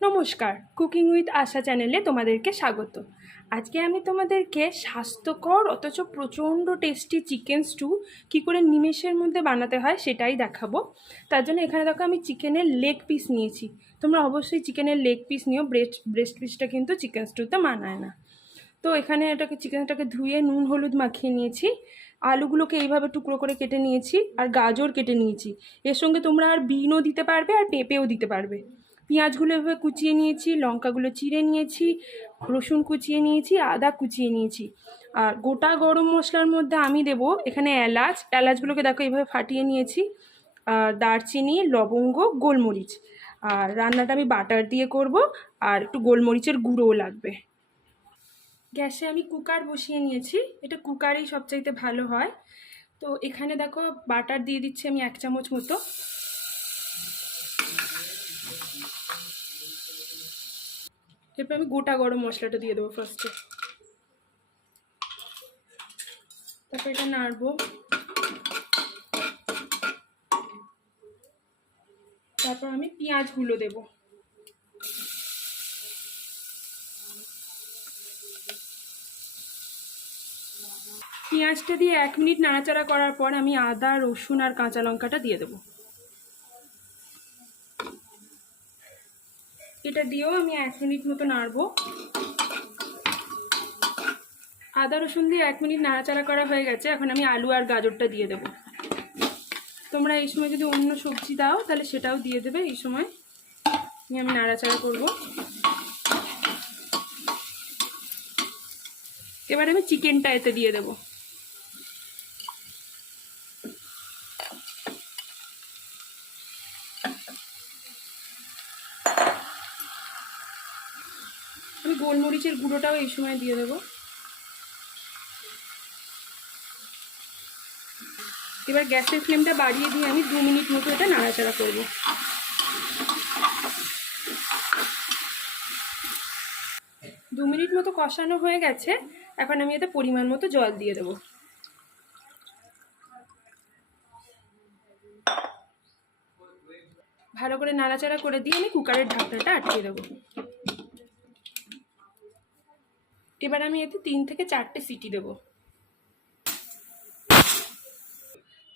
নমস্কার cooking with আশা চ্যানেলে তোমাদেরকে স্বাগত। আজকে আমি তোমাদেরকে স্বাস্থ্যকর, অথচ প্রচণ্ড টেস্টি চিকেন স্টু কী করে নিমেষের মধ্যে বানাতে হয় সেটাই দেখাবো। তার জন্য এখানে দেখো আমি চিকেনের লেগ পিস নিয়েছি। তোমরা অবশ্যই চিকেনের লেগ পিস নিও ব্রেস্ট ব্রেস্ট পিসটা কিন্তু চিকেন স্টুতে মানায় না। তো এখানে এটাকে চিকেনটাকে ধুয়ে নুন, হলুদ মাখিয়ে নিয়েছি। আলুগুলোকে এইভাবে টুকরো করে কেটে নিয়েছি, আর গাজর কেটে নিয়েছি। এর সঙ্গে তোমরা আর বিনও দিতে পারবে, আর পেঁপেও দিতে পারবে। পেঁয়াজগুলো এভাবে কুচিয়ে নিয়েছি, লঙ্কাগুলো চিড়ে নিয়েছি, রসুন কুচিয়ে নিয়েছি, আদা কুচিয়ে নিয়েছি। আর গোটা গরম মশলার মধ্যে আমি দেব এখানে এলাচ। এলাচগুলোকে দেখো এইভাবে ফাটিয়ে নিয়েছি। আর দারচিনি, লবঙ্গ, গোলমরিচ। আর রান্নাটা আমি বাটার দিয়ে করব। আর একটু গোলমরিচের গুঁড়োও লাগবে। গ্যাসে আমি কুকার বসিয়ে নিয়েছি। এটা কুকারেই সবচাইতে ভালো হয়। তো এখানে দেখো বাটার দিয়ে দিচ্ছি আমি এক চামচ মতো। এরপর আমি গোটা গরম মশলাটা দিয়ে দেবো ফার্স্টে তারপর এটা নাড়বো। তারপর আমি পেঁয়াজগুলো দেবো। পেঁয়াজটা দিয়ে এক মিনিট নাড়াচাড়া করার পর আমি আদা, রসুন আর কাঁচা লঙ্কাটা দিয়ে দেবো। এটা দিয়েও আমি এক মিনিট মতো নাড়বো। আদা, রসুন দিয়ে এক মিনিট নাড়াচাড়া করা হয়ে গেছে। এখন আমি আলু আর গাজরটা দিয়ে দেবো। তোমরা এই সময় যদি অন্য সবজি দাও, তাহলে সেটাও দিয়ে দেবে। এই সময় আমি নাড়াচাড়া করব। এবার আমি চিকেনটা এতে দিয়ে দেবো। আমি গোলমরিচের গুঁড়োটাও এই সময় দিয়ে দেবো। এবার গ্যাসের ফ্লেমটা বাড়িয়ে দিয়ে আমি দু মিনিট মতো এটা নাড়াচাড়া করব দু মিনিট মতো কষানো হয়ে গেছে, এখন আমি এতে পরিমাণ মতো জল দিয়ে দেবো। ভালো করে নাড়াচাড়া করে দিয়ে আমি কুকারের ঢাকনাটা আটকে দেবো। এবার আমি এতে তিন থেকে চারটে সিটি দেব।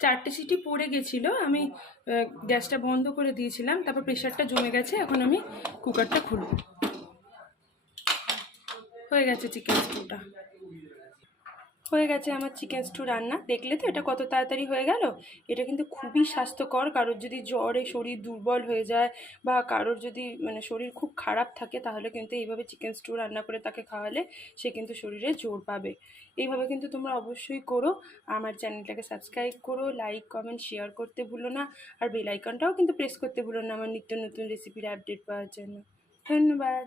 চারটে সিটি পড়ে গেছিল, আমি গ্যাসটা বন্ধ করে দিয়েছিলাম, তারপর প্রেশারটা জমে গেছে, এখন আমি কুকারটা খুলব। হয়ে গেছে চিকেন স্টুটা হয়ে গেছে আমার চিকেন স্টু রান্না। দেখলে তো এটা কত তাড়াতাড়ি হয়ে গেল? এটা কিন্তু খুবই স্বাস্থ্যকর। কারোর যদি জ্বরে শরীর দুর্বল হয়ে যায় বা কারোর যদি মানে শরীর খুব খারাপ থাকে, তাহলে কিন্তু এইভাবে চিকেন স্টু রান্না করে তাকে খাওয়ালে সে কিন্তু শরীরে জোর পাবে। এইভাবে কিন্তু তোমরা অবশ্যই করো। আমার চ্যানেলটাকে সাবস্ক্রাইব করো লাইক কমেন্ট শেয়ার করতে ভুলো না। আর বেল আইকনটাও কিন্তু প্রেস করতে ভুলো না আমার নিত্য নতুন রেসিপির আপডেট পাওয়ার জন্য। ধন্যবাদ।